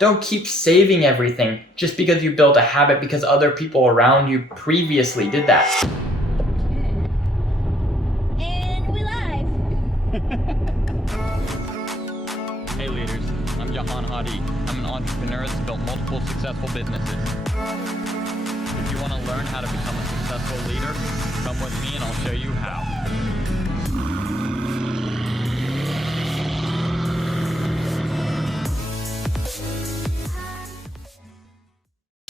Don't keep saving everything just because you built a habit because other people around you previously did that. And we live. Hey leaders, I'm Jahan Hadi. I'm an entrepreneur that's built multiple successful businesses. If you want to learn how to become a successful leader, come with me and I'll show you how.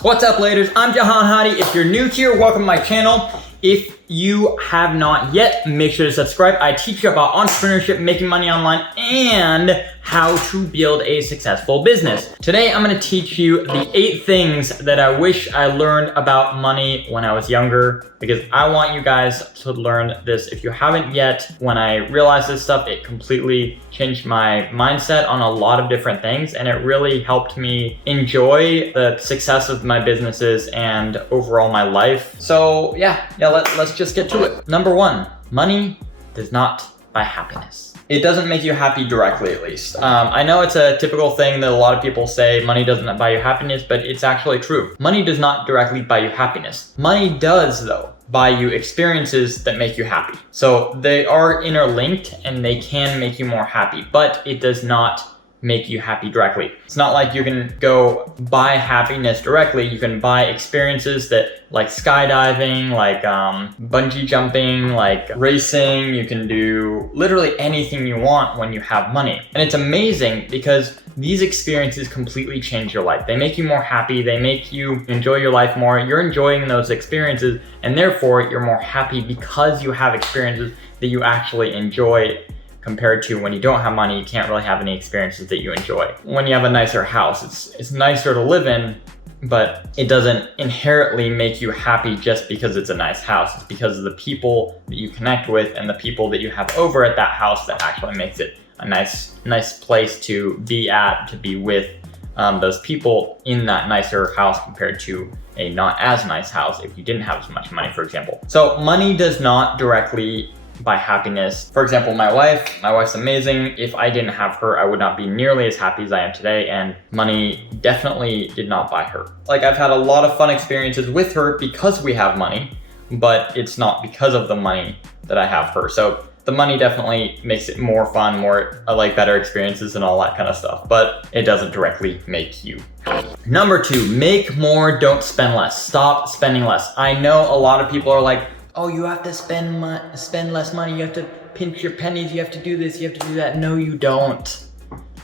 What's up, leaders? I'm Jahan Hadi. If you're new here, welcome to my channel. If you have not yet, make sure to subscribe. I teach you about entrepreneurship, making money online, and how to build a successful business. Today, I'm gonna teach you the 8 things that I wish I learned about money when I was younger, because I want you guys to learn this. If you haven't yet, when I realized this stuff, it completely changed my mindset on a lot of different things, and it really helped me enjoy the success of my businesses and overall my life. So yeah, let's just get to it. Number 1, money does not buy happiness. It doesn't make you happy directly, at least. I know it's a typical thing that a lot of people say, money doesn't buy you happiness, but it's actually true. Money does not directly buy you happiness. Money does, though, buy you experiences that make you happy. So they are interlinked and they can make you more happy, but it does not make you happy directly. It's not like you can go buy happiness directly. You can buy experiences that, like skydiving, like bungee jumping, like racing. You can do literally anything you want when you have money. And it's amazing because these experiences completely change your life. They make you more happy. They make you enjoy your life more. You're enjoying those experiences, and therefore you're more happy because you have experiences that you actually enjoy, compared to when you don't have money. You can't really have any experiences that you enjoy. When you have a nicer house, it's nicer to live in, but it doesn't inherently make you happy just because it's a nice house. It's because of the people that you connect with and the people that you have over at that house that actually makes it a nice place to be at, to be with those people in that nicer house compared to a not as nice house if you didn't have as much money, for example. So money does not directly buy happiness. For example, my wife's amazing. If I didn't have her, I would not be nearly as happy as I am today, and money definitely did not buy her. Like, I've had a lot of fun experiences with her because we have money, but it's not because of the money that I have her. So the money definitely makes it more fun, more like better experiences and all that kind of stuff, but it doesn't directly make you happy. Number 2, make more, don't spend less. Stop spending less. I know a lot of people are like, oh, you have to spend less money, you have to pinch your pennies, you have to do this, you have to do that. No, you don't.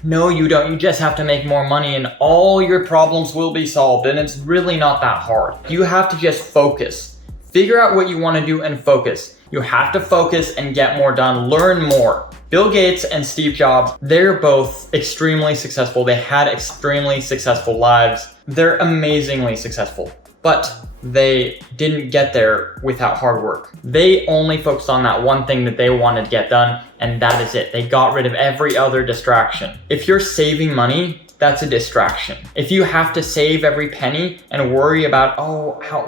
No, you don't. You just have to make more money and all your problems will be solved, and it's really not that hard. You have to just focus. Figure out what you want to do and focus. You have to focus and get more done, learn more. Bill Gates and Steve Jobs, they're both extremely successful. They had extremely successful lives. They're amazingly successful, but they didn't get there without hard work. They only focused on that one thing that they wanted to get done, and that is it. They got rid of every other distraction. If you're saving money, that's a distraction. If you have to save every penny and worry about,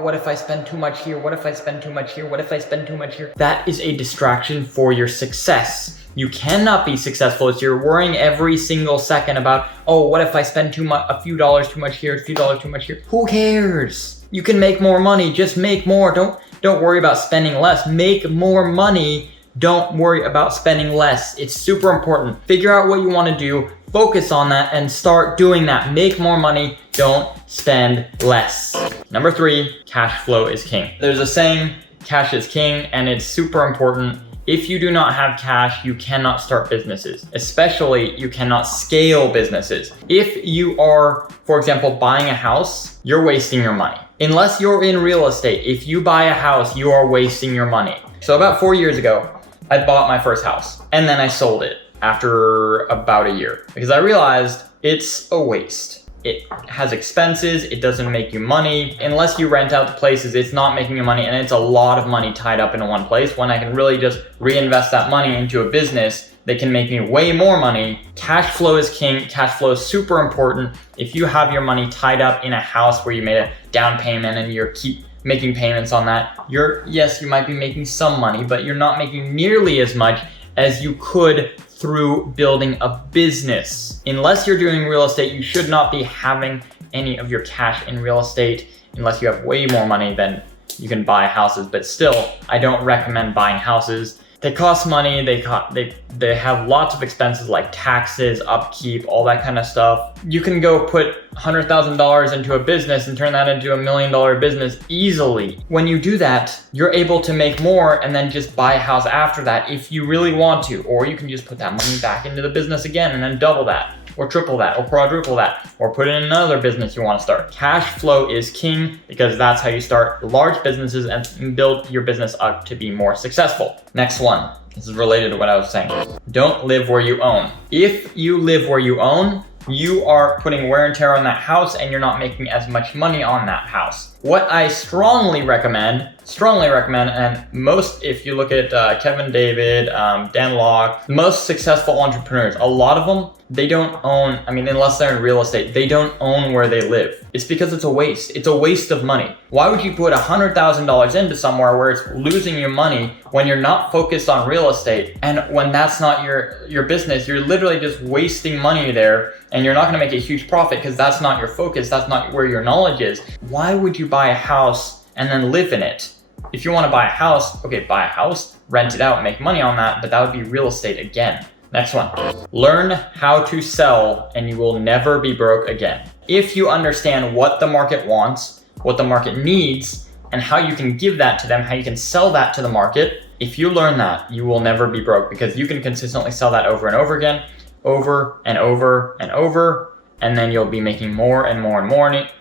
what if I spend too much here? What if I spend too much here? What if I spend too much here? That is a distraction for your success. You cannot be successful if you're worrying every single second about, what if I spend a few dollars too much here, a few dollars too much here? Who cares? You can make more money, just make more. Don't worry about spending less. Make more money. Don't worry about spending less. It's super important. Figure out what you want to do, focus on that, and start doing that. Make more money, don't spend less. Number 3, cash flow is king. There's a saying, cash is king, and it's super important. If you do not have cash, you cannot start businesses. Especially, you cannot scale businesses. If you are, for example, buying a house, you're wasting your money. Unless you're in real estate, if you buy a house, you are wasting your money. So about 4 years ago, I bought my first house, and then I sold it after about a year because I realized it's a waste. It has expenses, it doesn't make you money. Unless you rent out the places, it's not making you money, and it's a lot of money tied up in one place when I can really just reinvest that money into a business that can make me way more money. Cash flow is king. Cash flow is super important. If you have your money tied up in a house where you made a down payment and you keep making payments on that, yes, you might be making some money, but you're not making nearly as much as you could through building a business. Unless you're doing real estate, you should not be having any of your cash in real estate unless you have way more money than you can buy houses. But still, I don't recommend buying houses. They cost money, they have lots of expenses like taxes, upkeep, all that kind of stuff. You can go put $100,000 into a business and turn that into $1 million business easily. When you do that, you're able to make more and then just buy a house after that if you really want to. Or you can just put that money back into the business again and then double that, or triple that, or quadruple that, or put it in another business you want to start. Cash flow is king because that's how you start large businesses and build your business up to be more successful. Next one. This is related to what I was saying. Don't live where you own. If you live where you own, you are putting wear and tear on that house and you're not making as much money on that house. What I strongly recommend, and most, if you look at Kevin David, Dan Locke, most successful entrepreneurs, a lot of them, they don't own, unless they're in real estate, they don't own where they live. It's because it's a waste. It's a waste of money. Why would you put $100,000 into somewhere where it's losing you money when you're not focused on real estate? And when that's not your business, you're literally just wasting money there and you're not gonna make a huge profit because that's not your focus, that's not where your knowledge is. Why would you buy a house and then live in it? If you wanna buy a house, okay, buy a house, rent it out, make money on that, but that would be real estate again. Next one, learn how to sell and you will never be broke again. If you understand what the market wants, what the market needs, and how you can give that to them, how you can sell that to the market, if you learn that, you will never be broke because you can consistently sell that over and over again, over and over and over, and then you'll be making more and more and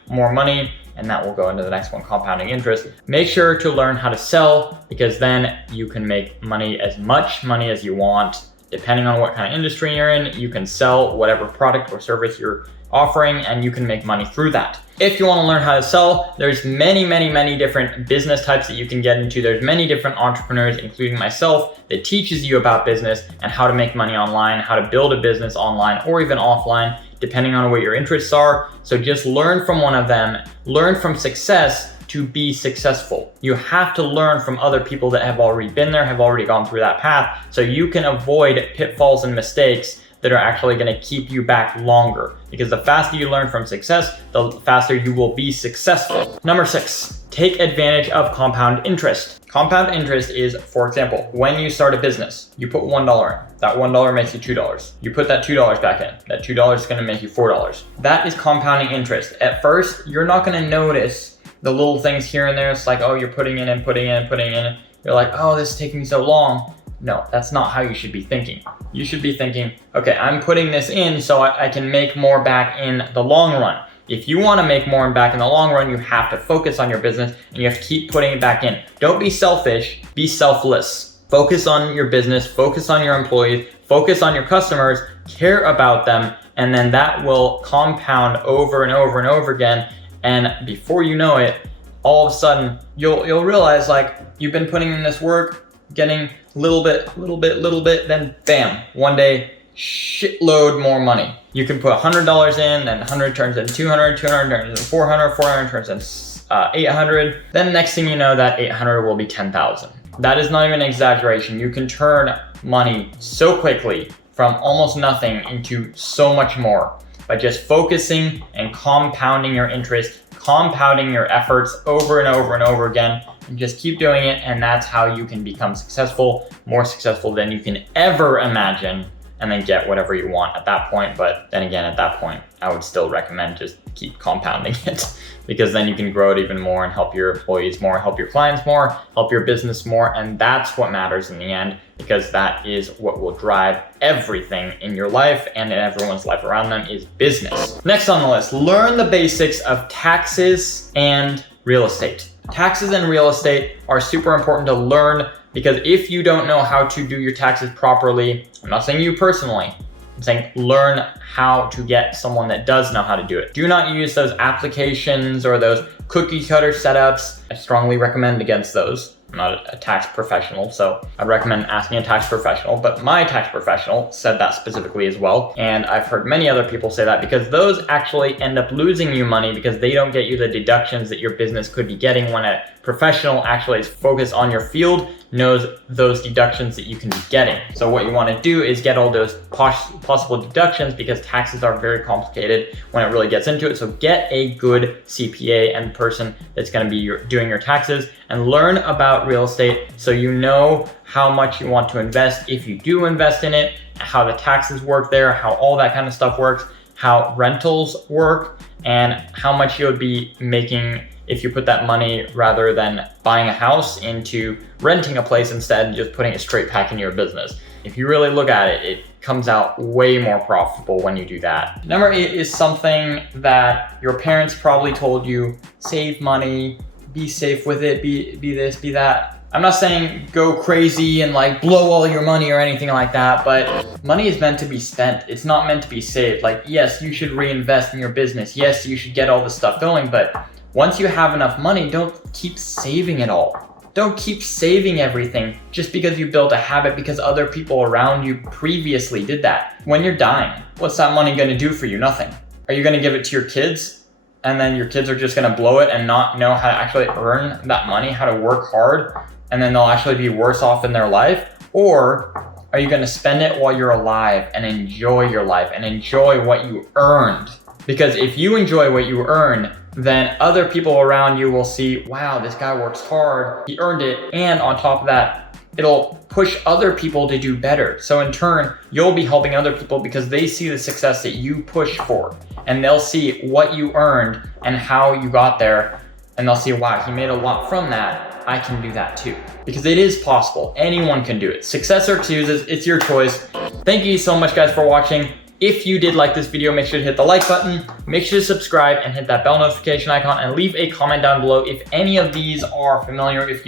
more money, and that will go into the next one, compounding interest. Make sure to learn how to sell because then you can make money, as much money as you want. Depending on what kind of industry you're in, you can sell whatever product or service you're offering and you can make money through that. If you want to learn how to sell, there's many different business types that you can get into. There's many different entrepreneurs, including myself, that teaches you about business and how to make money online, how to build a business online or even offline, depending on what your interests are. So just learn from one of them, learn from success to be successful. You have to learn from other people that have already been there, have already gone through that path, so you can avoid pitfalls and mistakes that are actually gonna keep you back longer. Because the faster you learn from success, the faster you will be successful. Number 6, take advantage of compound interest. Compound interest is, for example, when you start a business, you put $1 in. That $1 makes you $2. You put that $2 back in. That $2 is gonna make you $4. That is compounding interest. At first, you're not gonna notice the little things here and there. It's like, oh, you're putting in and putting in and putting in. You're like, oh, this is taking so long. No, that's not how you should be thinking. You should be thinking, okay, I'm putting this in so I can make more back in the long run. If you want to make more and back in the long run, you have to focus on your business and you have to keep putting it back in. Don't be selfish, be selfless. Focus on your business, focus on your employees, focus on your customers, care about them, and then that will compound over and over and over again. And before you know it, all of a sudden, you'll realize like you've been putting in this work, getting little bit, then bam, one day, shitload more money. You can put $100 in, then 100 turns into 200, 200 turns into 400, 400 turns into 800. Then next thing you know, that 800 will be 10,000. That is not even an exaggeration. You can turn money so quickly from almost nothing into so much more by just focusing and compounding your interest, compounding your efforts over and over and over again. And just keep doing it, and that's how you can become successful, more successful than you can ever imagine, and then get whatever you want at that point. But then again, at that point, I would still recommend just keep compounding it because then you can grow it even more and help your employees more, help your clients more, help your business more. And that's what matters in the end, because that is what will drive everything in your life and in everyone's life around them is business. Next on the list, learn the basics of taxes and real estate. Taxes and real estate are super important to learn because if you don't know how to do your taxes properly, I'm not saying you personally, I'm saying learn how to get someone that does know how to do it. Do not use those applications or those cookie cutter setups. I strongly recommend against those. I'm not a tax professional, so I'd recommend asking a tax professional, but my tax professional said that specifically as well. And I've heard many other people say that because those actually end up losing you money because they don't get you the deductions that your business could be getting when a professional actually is focused on your field knows those deductions that you can be getting. So what you want to do is get all those possible deductions, because taxes are very complicated when it really gets into it. So get a good CPA and person that's going to be doing your taxes, and learn about real estate so you know how much you want to invest if you do invest in it, how the taxes work there, how all that kind of stuff works, how rentals work, and how much you'll be making if you put that money, rather than buying a house, into renting a place instead and just putting it straight back into your business. If you really look at it, it comes out way more profitable when you do that. Number 8 is something that your parents probably told you: save money, be safe with it, be this, be that. I'm not saying go crazy and like blow all your money or anything like that, but money is meant to be spent. It's not meant to be saved. Like, yes, you should reinvest in your business. Yes, you should get all this stuff going, but once you have enough money, don't keep saving it all. Don't keep saving everything just because you built a habit because other people around you previously did that. When you're dying, what's that money gonna do for you? Nothing. Are you gonna give it to your kids, and then your kids are just gonna blow it and not know how to actually earn that money, how to work hard, and then they'll actually be worse off in their life? Or are you gonna spend it while you're alive and enjoy your life and enjoy what you earned? Because if you enjoy what you earned, then other people around you will see, wow, this guy works hard, he earned it, and on top of that, it'll push other people to do better. So in turn, you'll be helping other people because they see the success that you push for, and they'll see what you earned and how you got there, and they'll see, wow, he made a lot from that, I can do that too. Because it is possible, anyone can do it. Success or chooses, it's your choice. Thank you so much, guys, for watching. If you did like this video, make sure to hit the like button, make sure to subscribe and hit that bell notification icon, and leave a comment down below if any of these are familiar, if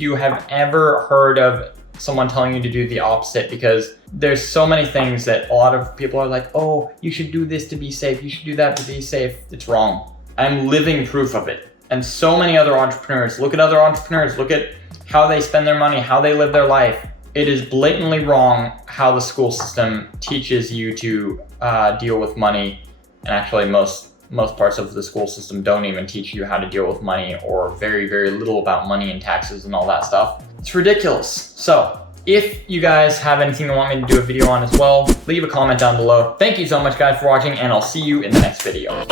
you have ever heard of someone telling you to do the opposite, because there's so many things that a lot of people are like, oh, you should do this to be safe, you should do that to be safe. It's wrong. I'm living proof of it. And so many other entrepreneurs, look at other entrepreneurs, look at how they spend their money, how they live their life. It is blatantly wrong how the school system teaches you to deal with money. And actually most parts of the school system don't even teach you how to deal with money, or very, very little about money and taxes and all that stuff. It's ridiculous. So if you guys have anything you want me to do a video on as well, leave a comment down below. Thank you so much, guys, for watching, and I'll see you in the next video.